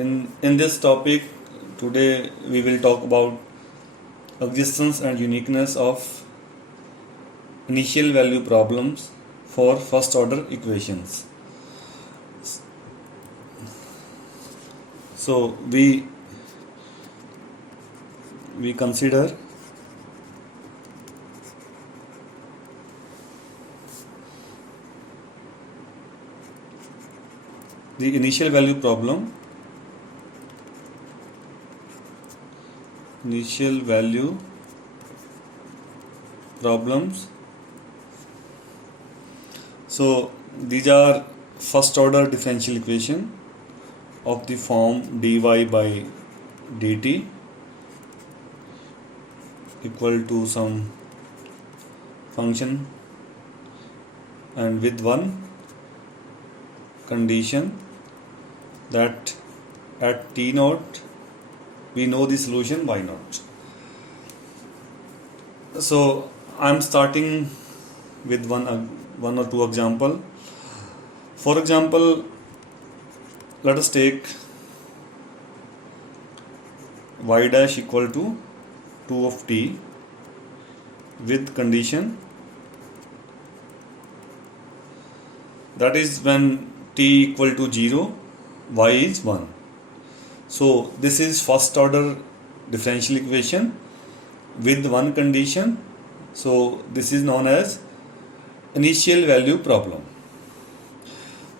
In this topic, today we will talk about existence and uniqueness of initial value problems for first order equations. So we consider the initial value problems So these are first order differential equation of the form dy by dt equal to some function and with one condition that at t naught we know the solution y naught. So I am starting with one or two example. For example, let us take y dash equal to 2 of t with condition that is when t equal to 0 y is 1. So this is first order differential equation with one condition. So this is known as initial value problem.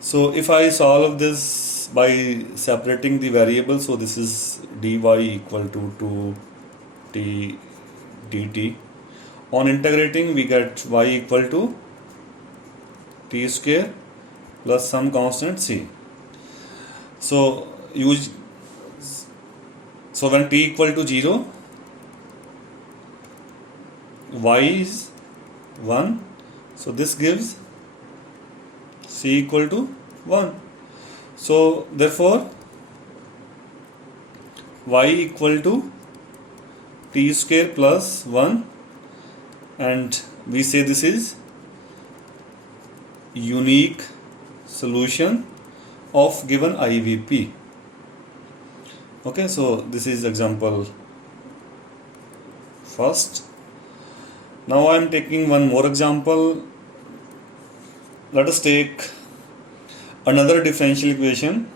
So if I solve this by separating the variables, so this is dy equal to 2t dt. On integrating we get y equal to t square plus some constant c. So when t equal to 0, y is 1. So this gives c equal to 1. So therefore y equal to t square plus 1, and we say this is unique solution of given IVP. Okay, so this is example first. Now I am taking one more example. Let us take another differential equation.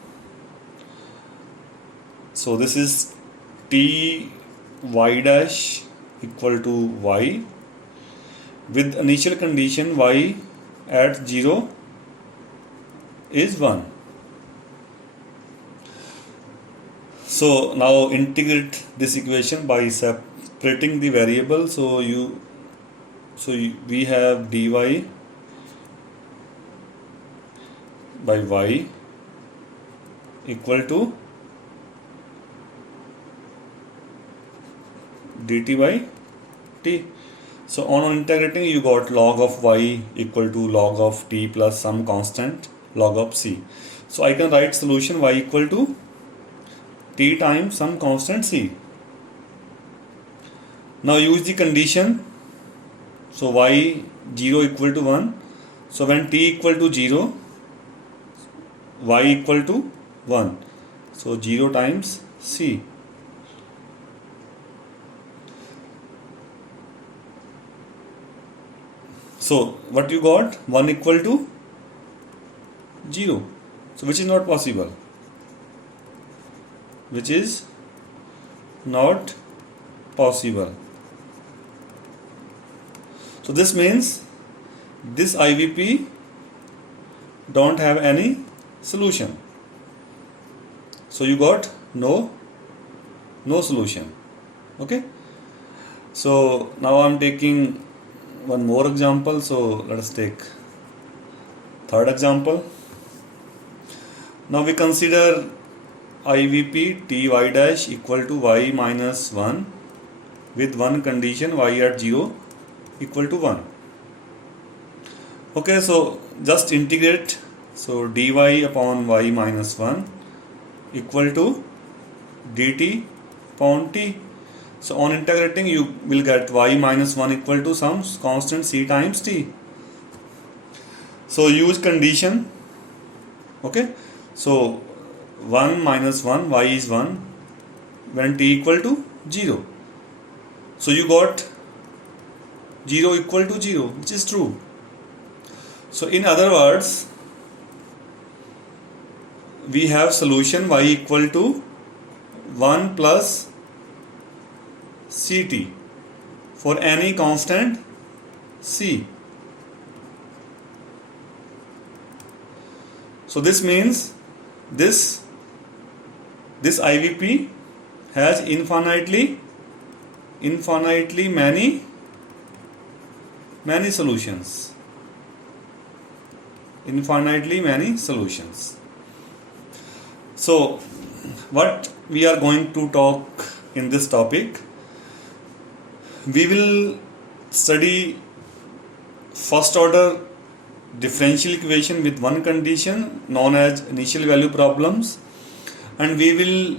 So this is t y dash equal to y with initial condition y at 0 is 1. So now integrate this equation by separating the variable. So we have dy by y equal to dt by t. So on integrating you got log of y equal to log of t plus some constant log of c. So I can write solution y equal to t times some constant c. Now use the condition. So y 0 equal to 1. So when t equal to 0, y equal to 1. So 0 times c. So what you got? 1 equal to 0. So which is not possible. So this means this IVP don't have any solution. So you got no solution. Okay. So now I am taking one more example. So let us take third example. Now we consider IVP ty dash equal to y minus 1 with one condition y at 0 equal to 1. Okay, so just integrate. So dy upon y minus 1 equal to dt upon t. So on integrating you will get y minus 1 equal to some constant c times t. So use condition. Okay, so 1 minus 1 y is 1 when t equal to 0. So you got 0 equal to 0, which is true. So in other words, we have solution y equal to 1 plus ct for any constant c. So this means this IVP has infinitely many solutions. Infinitely many solutions. So what we are going to talk in this topic, we will study first order differential equation with one condition known as initial value problems, and we will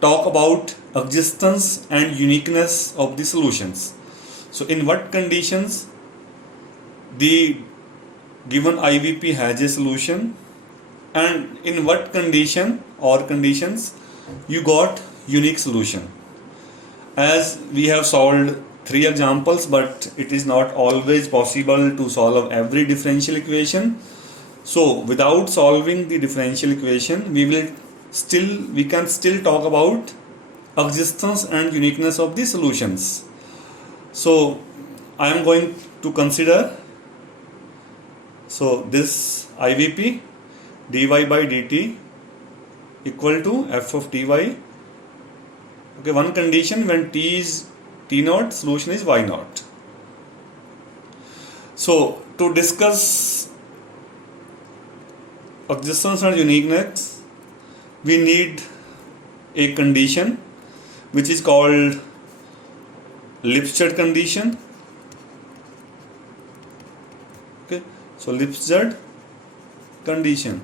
talk about existence and uniqueness of the solutions. So in what conditions the given IVP has a solution, and in what condition or conditions you got unique solution. As we have solved 3 examples, but it is not always possible to solve every differential equation. So without solving the differential equation, we can still talk about existence and uniqueness of the solutions. So I am going to consider this IVP dy by dt equal to f of dy. Okay, one condition when t is t naught, solution is y naught. So to discuss existence and uniqueness, we need a condition which is called Lipstadt condition. Okay, so Lipstadt condition.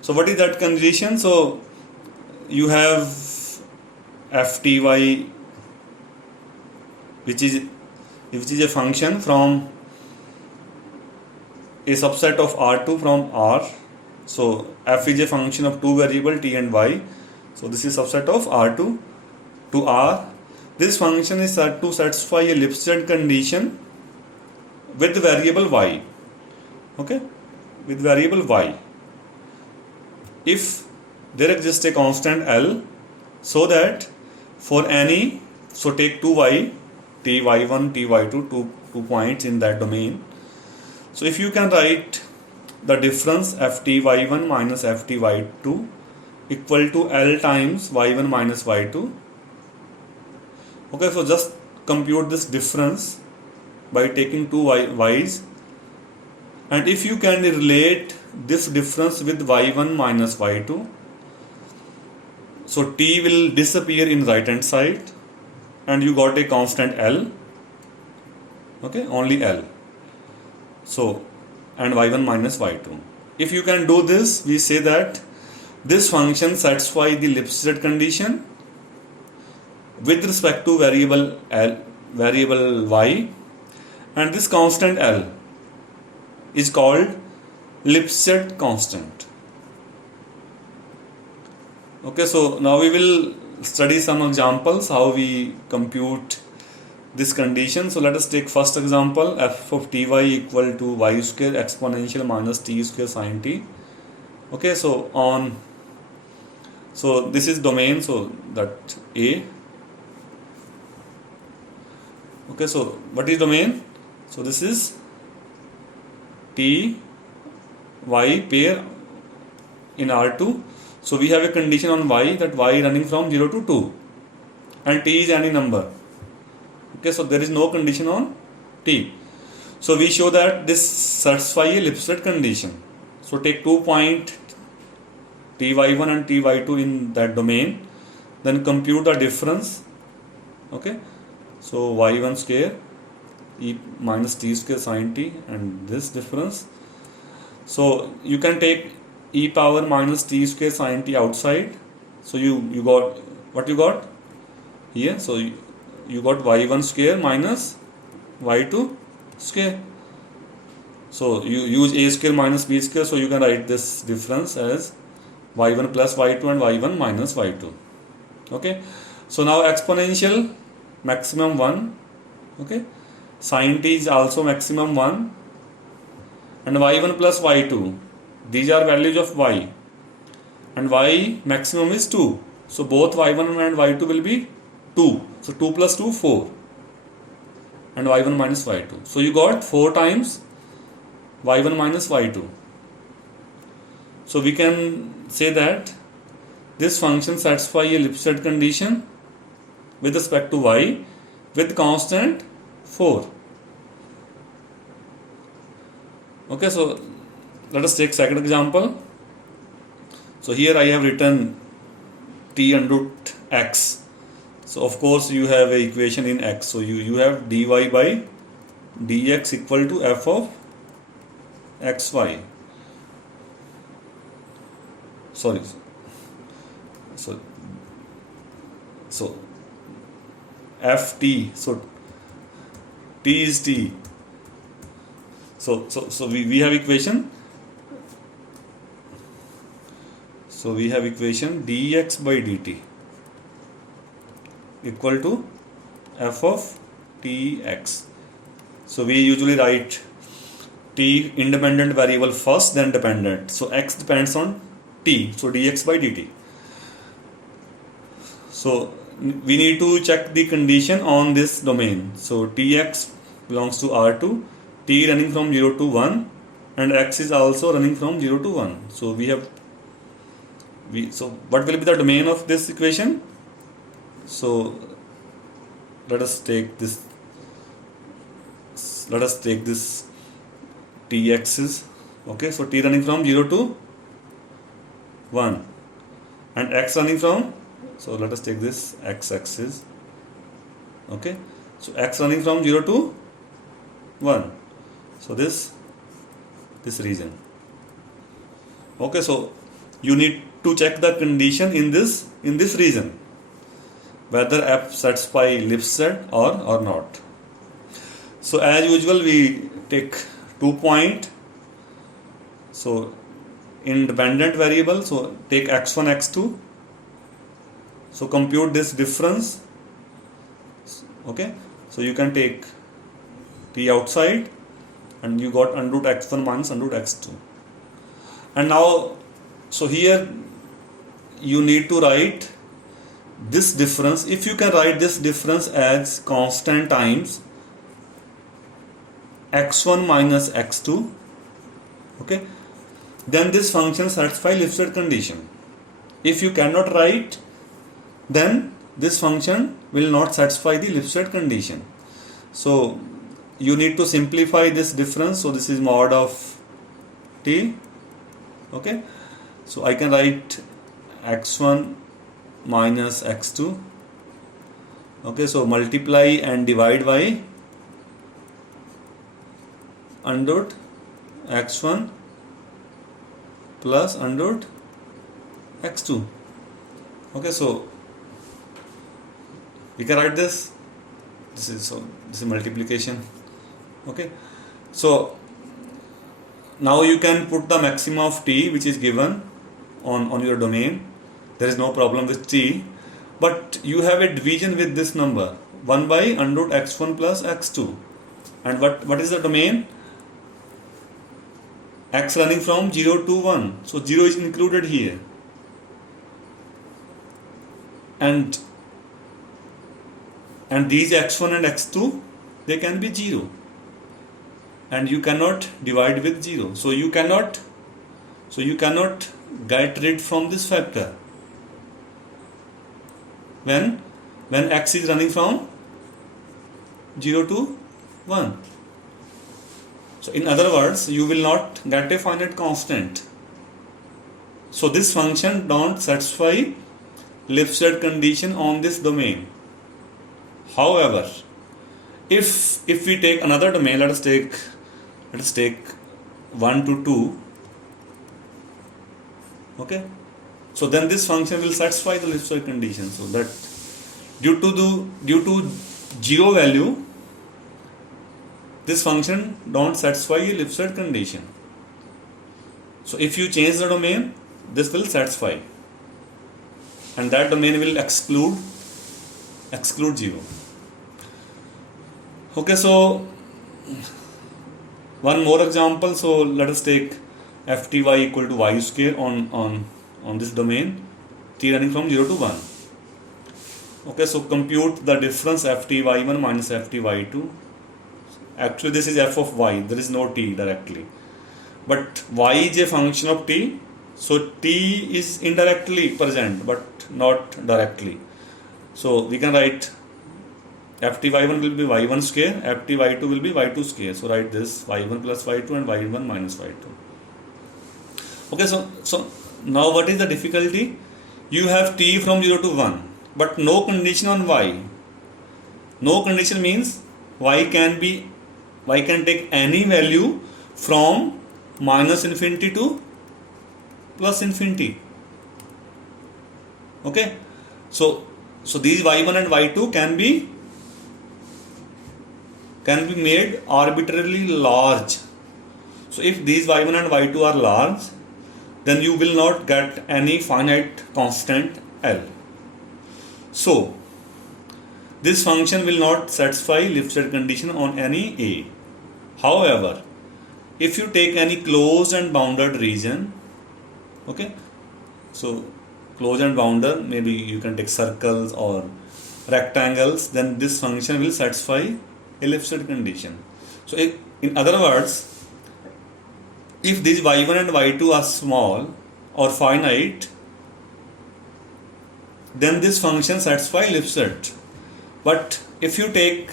So what is that condition? So you have fty, which is a function from a subset of R2 from R. So f is a function of two variable t and y. So this is subset of R2 to R. This function is said to satisfy a Lipstadt condition with the variable y. Okay, with variable y. If there exists a constant L, so that for any, so take 2y, ty1, ty2, two points in that domain. So if you can write the difference fty1 minus fty2 equal to L times y1 minus y2. Okay, so just compute this difference by taking two y's, and if you can relate this difference with y1 minus y2, so t will disappear in right hand side and you got a constant L. Okay, only L. So, and y1 minus y2. If you can do this, we say that this function satisfies the Lipstadt condition with respect to variable y, and this constant L is called Lipstadt constant. Okay, so now we will study some examples how we compute this condition. So let us take first example, f of ty equal to y square exponential minus t square sin t. Okay, so this is domain, so that A. Okay, so what is domain? So this is t y pair in R2. So we have a condition on y, that y running from 0 to 2 and t is any number. Okay, so there is no condition on t. So we show that this satisfies a Lipstadt condition. So take 2 point ty1 and ty2 in that domain, then compute the difference. Okay, so y1 square e minus t square sin t and this difference. So you can take e power minus t square sin t outside. So you got what you got here. So you got y1 square minus y2 square. So you use a square minus b square, so you can write this difference as y1 plus y2 and y1 minus y2. Okay, so now exponential maximum 1. Okay, sin t is also maximum 1, and y1 plus y2, these are values of y, and y maximum is 2, so both y1 and y2 will be 2, so 2 plus 2 4, and y1 minus y2, so you got 4 times y1 minus y2. So we can say that this function satisfies a Lipset condition with respect to y with constant 4. Okay, so let us take second example. So here I have written t under root x. So of course you have a equation in x. So you have dy by dx equal to f of xy. Sorry. So ft. So t is t. So we have equation. So we have equation dx by dt equal to f of tx. So we usually write t independent variable first, then dependent. So x depends on t. So dx by dt. So we need to check the condition on this domain. So tx belongs to R2, t running from 0 to 1, and x is also running from 0 to 1. So so what will be the domain of this equation? So let us take this t axis. Okay, so t running from 0 to 1 and x running from, so let us take this x axis. Okay, so x running from 0 to 1, so this region. Okay, so you need to check the condition in this region, whether f satisfy Lipset or not. So as usual we take 2 point. So independent variable, so take x1 x2, so compute this difference. Okay, so you can take t outside and you got under root x1 minus under root x2. And now, so here you need to write this difference. If you can write this difference as constant times x1 minus x2, okay, then this function satisfies Lipset condition. If you cannot write, then this function will not satisfy the Lipset condition. So you need to simplify this difference. So this is mod of t. Okay, so I can write x1 minus x2. Okay, so multiply and divide by under root x1 plus under root x2. Okay, so we can write this. This is multiplication. Okay, so now you can put the maximum of t which is given on your domain. There is no problem with t, but you have a division with this number 1 by under root x1 plus x2. And what is the domain? X running from 0 to 1, so 0 is included here, and these x1 and x2, they can be 0, and you cannot divide with 0, so you cannot get rid from this factor when x is running from 0 to 1. So in other words, you will not get a finite constant. So this function don't satisfy Lipset condition on this domain. However, if we take another domain, let us take 1 to 2. Okay, so then this function will satisfy the Lipset condition. So that due to 0 value, this function don't satisfy a Lipset condition. So if you change the domain, this will satisfy, and that domain will exclude 0. Okay, so one more example. So let us take fty equal to y square on this domain t running from 0 to 1. Okay, so compute the difference fty1 minus fty2. Actually this is f of y, there is no t directly, but y is a function of t, so t is indirectly present but not directly. So we can write fty1 will be y1 square, fty2 will be y2 square. So write this y1 plus y2 and y1 minus y2. Okay, so now what is the difficulty? You have t from 0 to 1, but no condition on y. No condition means y can take any value from minus infinity to plus infinity. Okay, so these y1 and y2 can be made arbitrarily large. So if these y1 and y2 are large, then you will not get any finite constant L. So this function will not satisfy Lipset condition on any A. However, if you take any closed and bounded region, okay, so closed and bounded, maybe you can take circles or rectangles, then this function will satisfy a Lipset condition. So in other words, if these y1 and y2 are small or finite, then this function satisfies Lipset. But if you take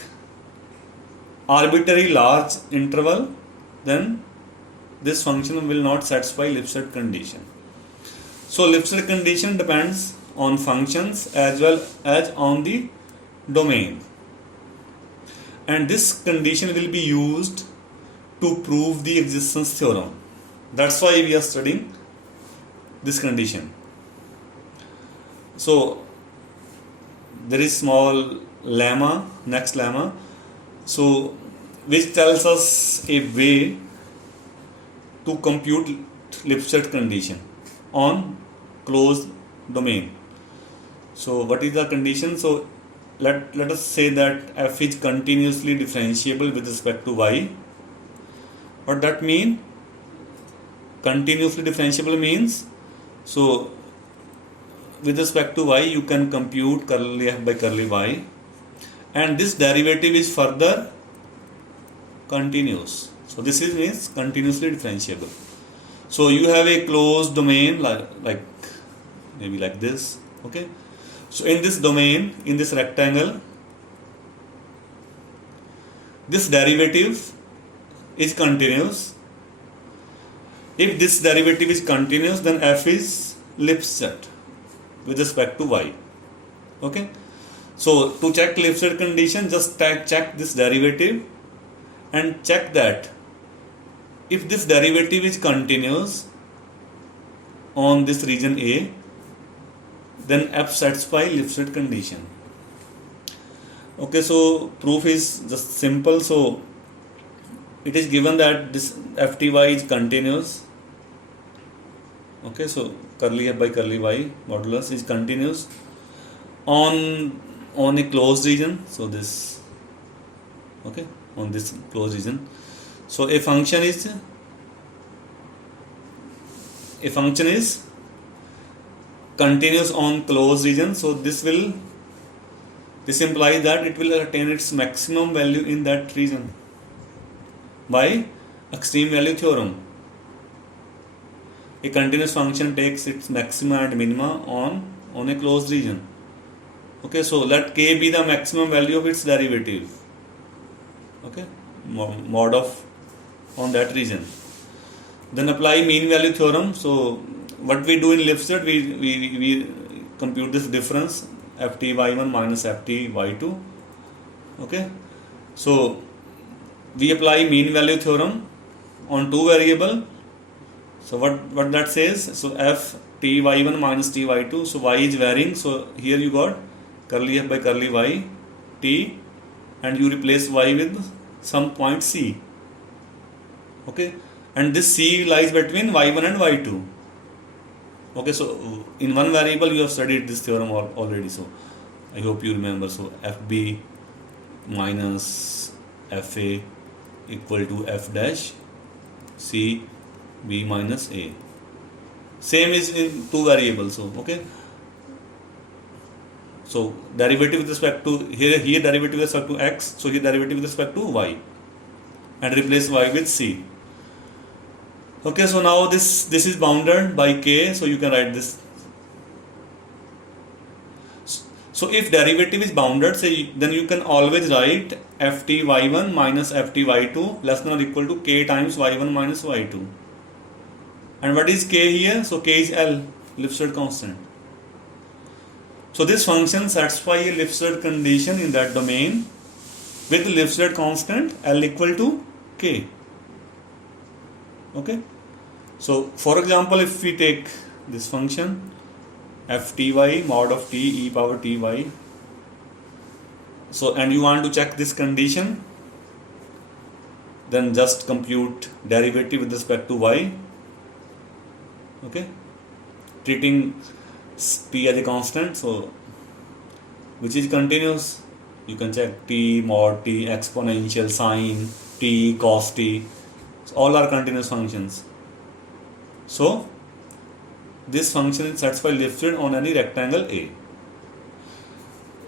arbitrary large interval, then this function will not satisfy Lipset condition. So Lipset condition depends on functions as well as on the domain, and this condition will be used to prove the existence theorem. That's why we are studying this condition. So there is small lemma, next lemma, so which tells us a way to compute Lipset condition on closed domain. So what is the condition? So let us say that f is continuously differentiable with respect to y. What that mean? Continuously differentiable means, so with respect to y you can compute curly f by curly y, and this derivative is further continuous. So this is means continuously differentiable. So you have a closed domain like maybe like this. Okay, so in this domain, in this rectangle, this derivative is continuous. If this derivative is continuous, then f is Lipset with respect to y. Okay, so to check Lipset condition, just check this derivative and check that if this derivative is continuous on this region A, then f satisfies Lipset condition. Okay, so proof is just simple. So it is given that this fty is continuous. Okay, so curly f by curly y modulus is continuous on a closed region. So this, okay, on this closed region. So a function is continuous on closed region. So this implies that it will attain its maximum value in that region by extreme value theorem. A continuous function takes its maxima and minima on a closed region. Okay, so let k be the maximum value of its derivative. Okay, mod of on that region. Then apply mean value theorem. So what we do in Lipset, we compute this difference fty1 minus fty2. Okay, so we apply mean value theorem on two variable. So what that says? So f ty1 minus ty2. So y is varying. So here you got curly f by curly y t, and you replace y with some point C. Okay, and this C lies between y1 and y2. Okay, so in one variable you have studied this theorem already, so I hope you remember. So FB minus FA equal to F dash C B minus A. Same is in two variables. So okay, so derivative with respect to here derivative with respect to x, so here derivative with respect to y, and replace y with C. Okay, so now this is bounded by k, so you can write this. So if derivative is bounded, say, then you can always write ft y1 minus ft y2 less than or equal to k times y1 minus y2. And what is k here? So k is L, Lipstadt constant. So this function satisfies a Lipstadt condition in that domain with Lipstadt constant L equal to k. Okay. So for example, if we take this function fty mod of t e power ty, so and you want to check this condition, then just compute derivative with respect to y. Okay, treating t as a constant, so which is continuous. You can check t mod t, exponential, sine t, cos t, so all are continuous functions. So this function is satisfied Lipstadt on any rectangle A.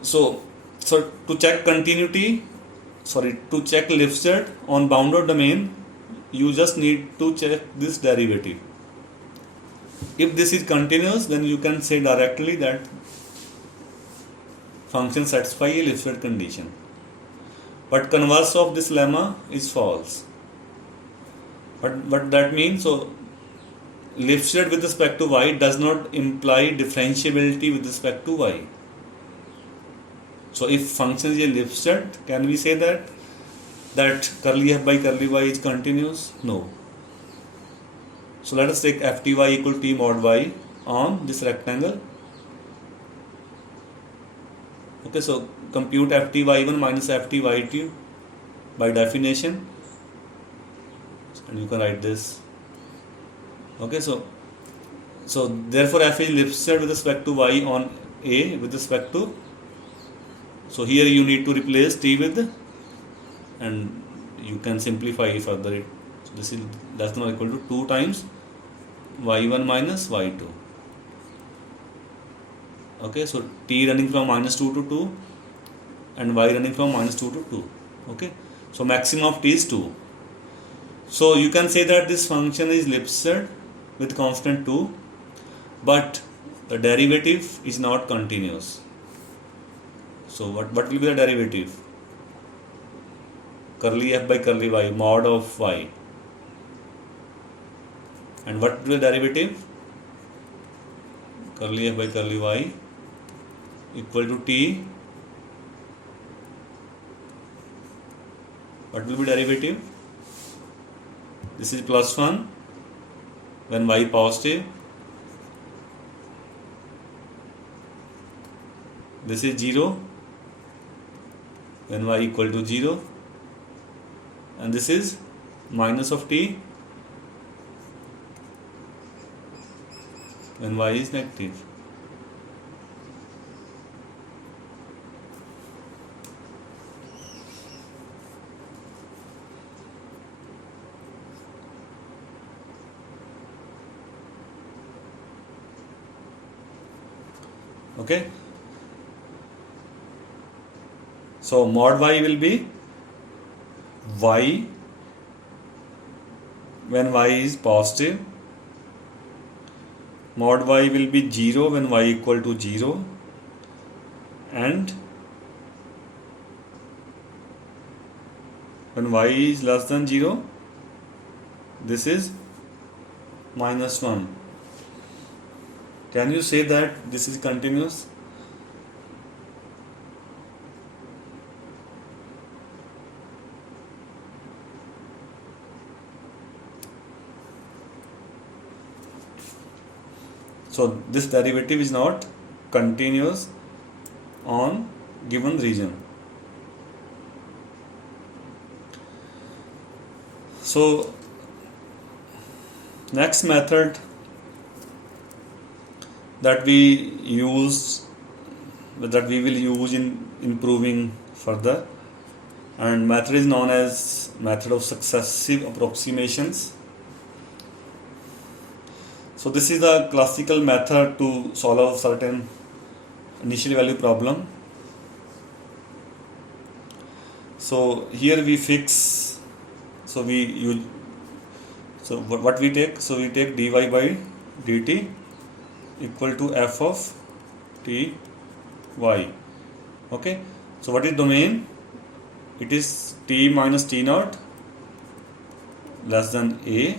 So to check continuity, to check Lipstadt on bounded domain, you just need to check this derivative. If this is continuous, then you can say directly that function satisfies a Lipstadt condition. But converse of this lemma is false. What that means? So Lipstadt with respect to y does not imply differentiability with respect to y. So if function is a Lipstadt, can we say that curly f by curly y is continuous? No. So let us take fty equal to t mod y on this rectangle. Okay, so compute fty1 minus fty2 by definition, and you can write this. Okay, so therefore f is Lipstadt with respect to y on A with respect to, so here you need to replace t with, and you can simplify further it. So this is less than or equal to 2 times y1 minus y2. Okay, so t running from -2 to 2 and y running from -2 to 2. Okay, so maximum of t is 2. So you can say that this function is Lipstadt with constant 2, but the derivative is not continuous. So what will be the derivative? Curly f by curly y mod of y. And what will be the derivative? Curly f by curly y equal to t. What will be derivative? This is +1 when y positive. This is 0 when y equal to 0, and this is minus of t when y is negative. Okay, so mod y will be y when y is positive, mod y will be 0 when y equal to 0, and when y is less than 0, this is -1. Can you say that this is continuous? So this derivative is not continuous on given region. So next method that we will use in improving further, and method is known as method of successive approximations. So this is the classical method to solve certain initial value problem. So here we fix, so we use, so what we take, so we take dy by dt equal to f of t y. Okay, so what is domain? It is t minus t naught less than a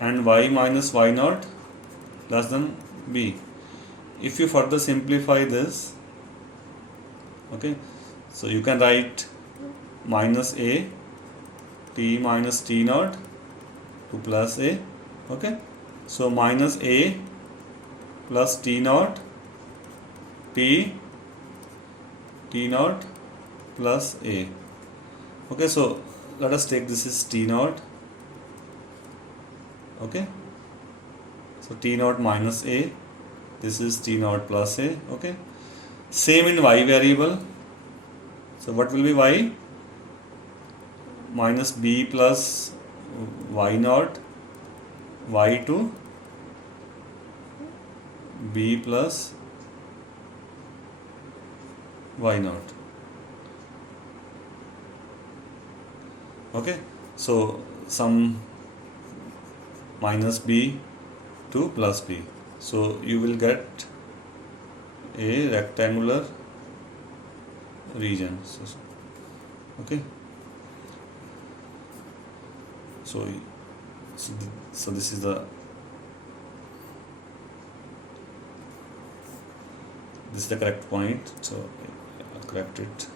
and y minus y naught less than b. If you further simplify this, okay, so you can write minus a t minus t naught to plus a. Okay, so minus a plus t naught t naught plus a. Okay, so let us take this is t naught. Okay, so t naught minus a, this is t naught plus a. Okay, same in y variable. So what will be y? Minus b plus y naught y to b plus y naught. Okay, so some minus b to plus b, so you will get a rectangular region. Okay, so this is the correct point, so I'll correct it.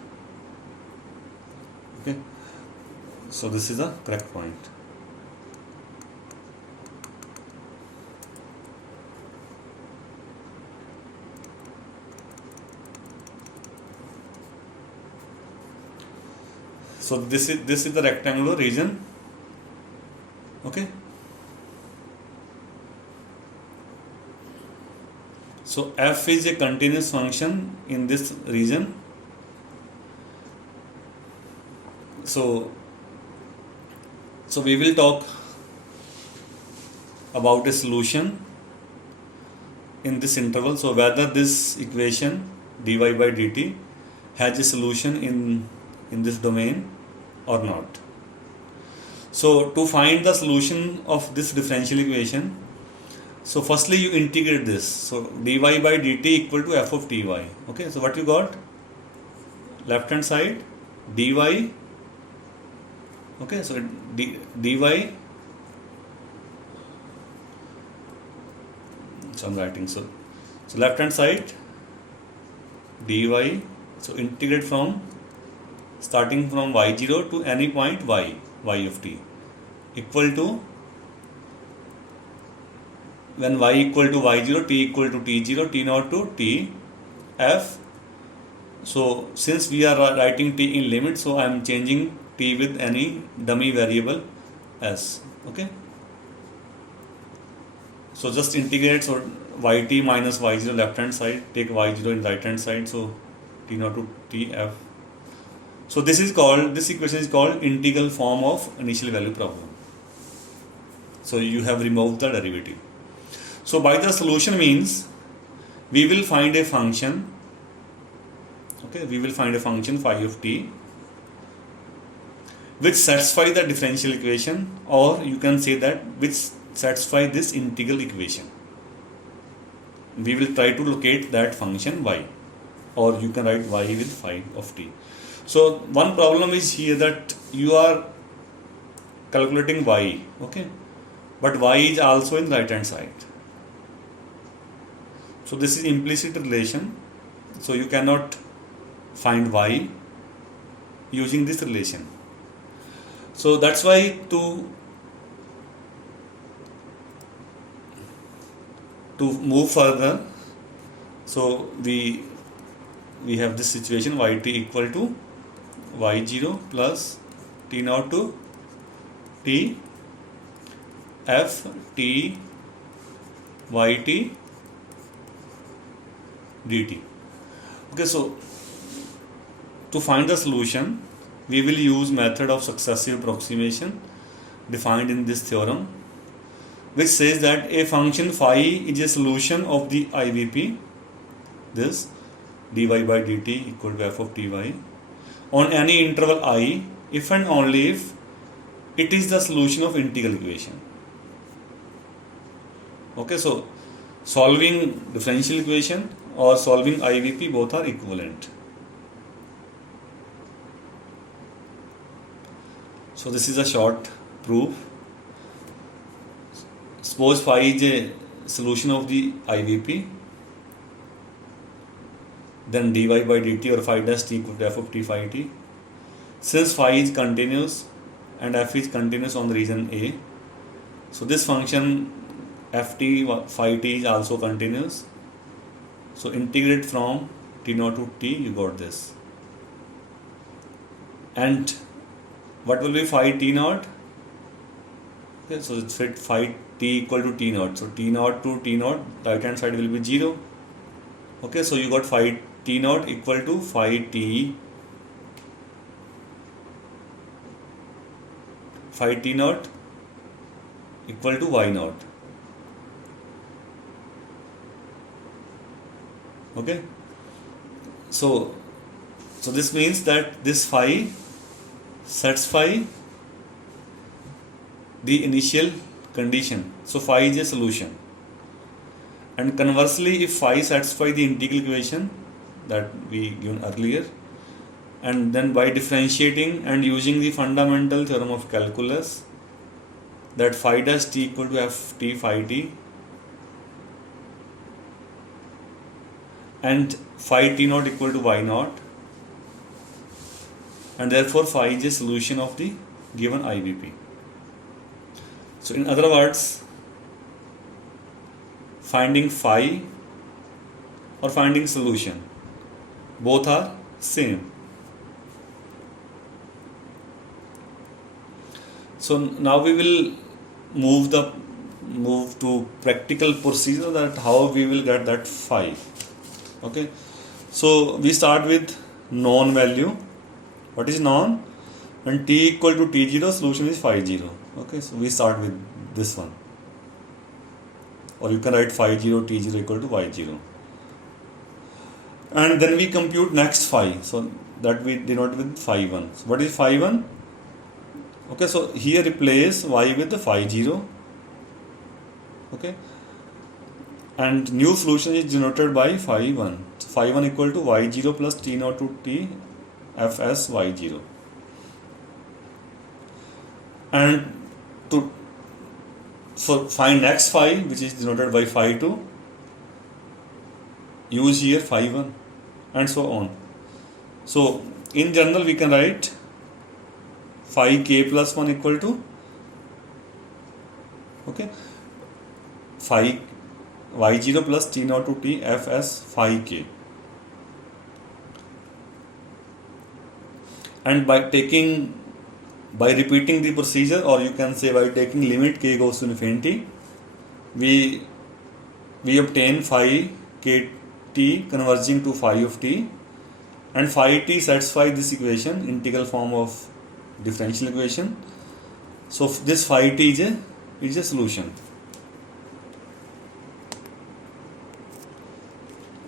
Okay, so this is the correct point. So this is the rectangular region. Okay, so f is a continuous function in this region. So we will talk about a solution in this interval. So whether this equation dy by dt has a solution in this domain or not. So to find the solution of this differential equation, so firstly you integrate this. So dy by dt equal to f of ty. Okay, so what you got? Left hand side dy. Okay, so dy. So I'm writing, so left hand side dy. So integrate from starting from y0 to any point y of t equal to, when y equal to y0, t equal to t0, t naught to t f. So since we are writing t in limit, so I am changing t with any dummy variable s. Okay, so just integrate. So yt minus y0 left hand side, take y0 in right hand side, so t naught to t f. So this equation is called integral form of initial value problem. So you have removed the derivative. So by the solution means we will find a function. Okay, we will find a function phi of t which satisfy the differential equation, or you can say that which satisfy this integral equation. We will try to locate that function y, or you can write y with phi of t. So one problem is here that you are calculating y, okay, but y is also in right hand side. So this is implicit relation. So you cannot find y using this relation. So that's why to move further, so we have this situation yt equal to y0 plus t naught to t f t yt dt. Okay, so to find the solution we will use method of successive approximation defined in this theorem, which says that a function phi is a solution of the IVP, this dy by dt equal to f of ty, on any interval I if and only if it is the solution of integral equation. Okay, so solving differential equation or solving IVP both are equivalent. So this is a short proof. Suppose phi is a solution of the IVP, then dy by dt or phi dash t equal to f of t phi t. Since phi is continuous and f is continuous on the region A, so this function ft phi t is also continuous. So integrate from t naught to t, you got this. And what will be phi t naught? Okay, so it's fit phi t equal to t naught. So t naught to t naught, right hand side will be 0. Okay, so you got phi t naught equal to phi t naught equal to y naught. Okay, so this means that this phi satisfy the initial condition. So phi is a solution. And conversely, if phi satisfy the integral equation that we given earlier, and then by differentiating and using the fundamental theorem of calculus, that phi dash t equal to f t phi t and phi t naught equal to y naught, and therefore phi is a solution of the given IVP. So in other words, finding phi or finding solution, both are same. So now we will move to practical procedure, that how we will get that phi. Okay, so we start with known value. What is known? When t equal to t0, solution is phi 0. Okay, so we start with this one, or you can write phi 0 t0 equal to y 0, and then we compute next phi, so that we denote with phi 1. So what is phi 1? Okay, so here replace y with the phi 0. Okay, and new solution is denoted by phi 1. So phi 1 equal to y 0 plus t naught to t fs y 0. And so find next phi, which is denoted by phi 2, use here phi 1, and so on. So in general we can write phi k plus 1 equal to, okay, phi y 0 plus t naught to t fs phi k. And by repeating the procedure, or you can say by taking limit k goes to infinity, we obtain phi k t converging to phi of t, and phi t satisfy this equation, integral form of differential equation. So this phi t is a solution.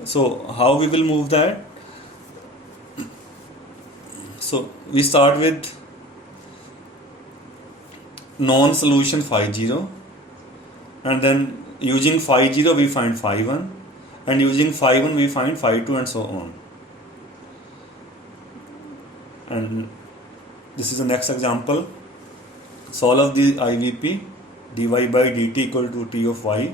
So how we will move that? So we start with known solution phi 0, and then using phi 0 we find phi 1, and using phi 1 we find phi 2, and so on. And this is the next example. Solve the IVP dy by dt equal to t of y.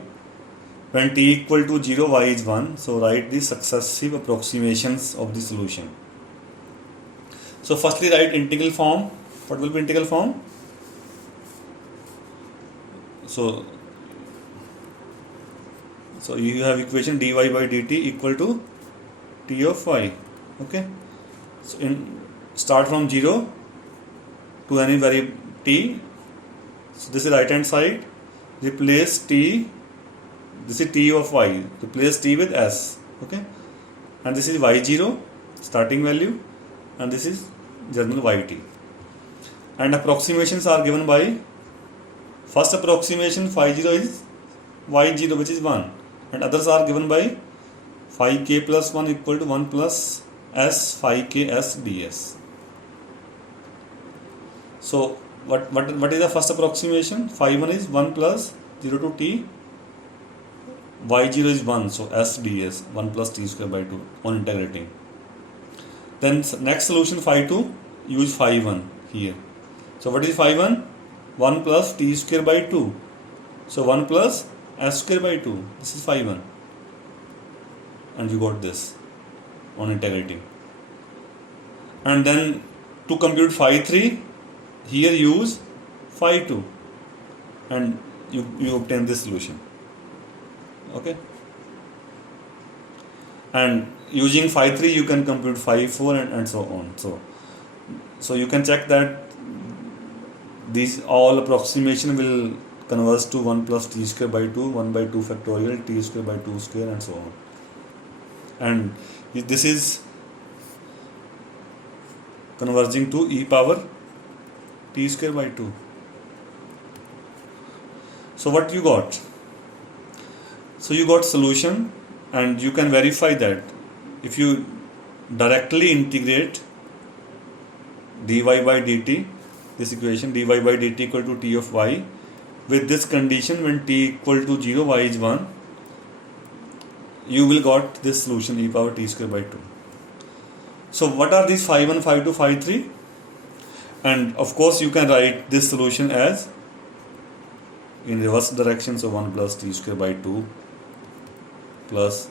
When t equal to 0, y is 1. So write the successive approximations of the solution. So firstly write integral form. What will be integral form? So you have equation dy by dt equal to t of y. Okay. So start from 0 to any variable t, So this is right hand side. Replace t. This is t of y. Replace t with s. Okay. And this is y0 starting value, and this is general yt. And approximations are given by, first approximation phi 0 is y0, which is 1, and others are given by phi k plus 1 equal to 1 plus s phi k s ds. So what is the first approximation? Phi 1 is 1 plus 0 to t, y0 is 1, so s ds 1 plus t square by 2 on integrating. Then next solution phi 2, use phi 1 here. So what is phi 1? 1 plus t square by 2. So 1 plus s square by 2. This is phi 1. And you got this on integrating. And then to compute phi 3, here use phi 2. And you obtain this solution. Okay. And using phi 3, you can compute phi 4 and so on. So you can check that these all approximation will converge to 1 plus t square by 2, 1 by 2 factorial, t square by 2 square, and so on. And this is converging to e power t square by 2. So what you got? So you got solution, and you can verify that if you directly integrate dy by dt, this equation dy by dt equal to t of y, with this condition when t equal to 0, y is 1, you will got this solution e power t square by 2. So what are these phi 1, phi 2, phi 3? And of course you can write this solution as in reverse direction, so 1 plus t square by 2 plus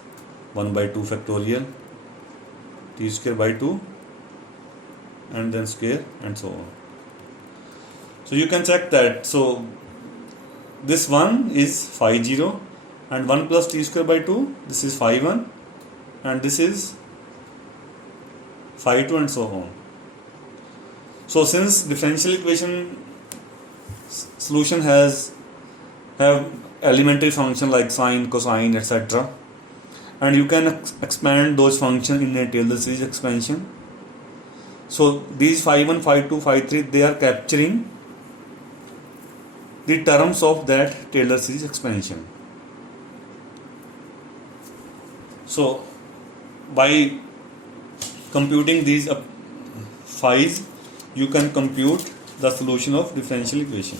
1 by 2 factorial, t square by 2, and then square, and so on. So you can check that. So this one is phi 0, and 1 plus t square by 2, this is phi 1, and this is phi 2, and so on. So since differential equation solution have elementary function like sine, cosine, etc., and you can expand those functions in a Taylor series expansion. So these phi 1, phi 2, phi 3, they are capturing the terms of that Taylor series expansion. So by computing these phi's, you can compute the solution of differential equation.